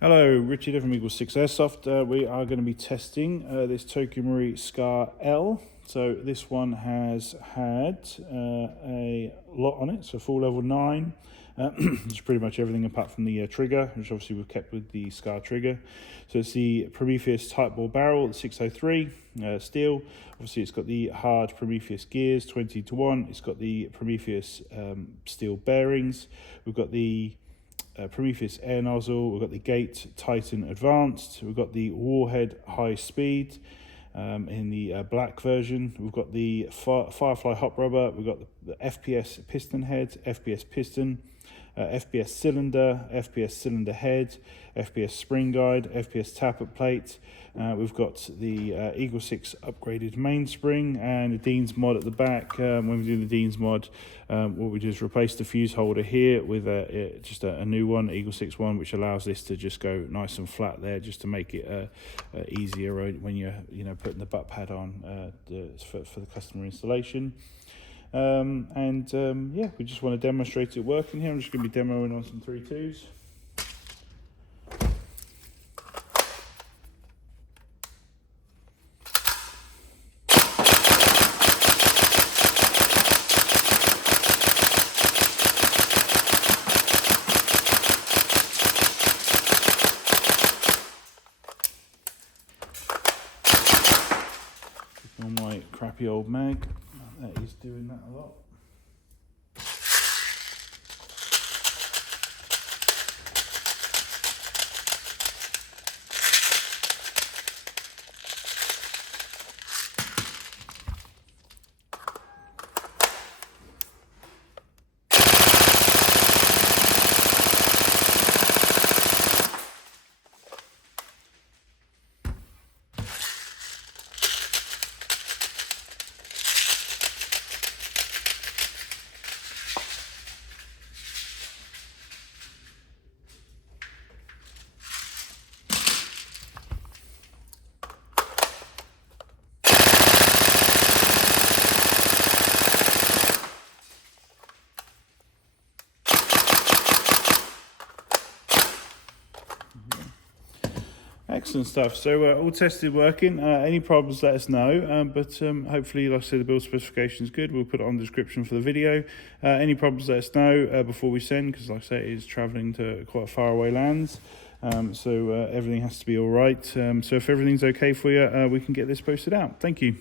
Hello, Richard from Eagle6 Airsoft. We are going to be testing this Tokyo Marui Scar L. So this one has had a lot on it, so full level 9. It's pretty much everything apart from the trigger, which obviously we've kept with the Scar trigger. So it's the Prometheus Tightbore barrel, 603 steel. Obviously it's got the hard Prometheus gears, 20:1. It's got the Prometheus steel bearings. We've got the Prometheus Air Nozzle, we've got the Gate Titan Advanced, we've got the Warhead High Speed in the black version, we've got the Firefly hot rubber, we've got the FPS Piston Head, FPS Piston, FPS Cylinder, FPS Cylinder Head, FPS Spring Guide, FPS Tappet Plate. We've got the Eagle6 upgraded mainspring and the Dean's mod at the back. When we do the Dean's mod, what we do is replace the fuse holder here with just a new one, Eagle6 one, which allows this to just go nice and flat there, just to make it easier when you're putting the butt pad on for the customer installation. Yeah, we just want to demonstrate it working here. I'm just going to be demoing on some 3.2s. On my crappy old mag, that is doing that a lot. Excellent stuff. So all tested, working. Any problems, let us know. But hopefully, like I said, the build specification is good. We'll put it on the description for the video. Any problems, let us know before we send, because like I say, it is travelling to quite far away lands. So everything has to be all right. So if everything's okay for you, we can get this posted out. Thank you.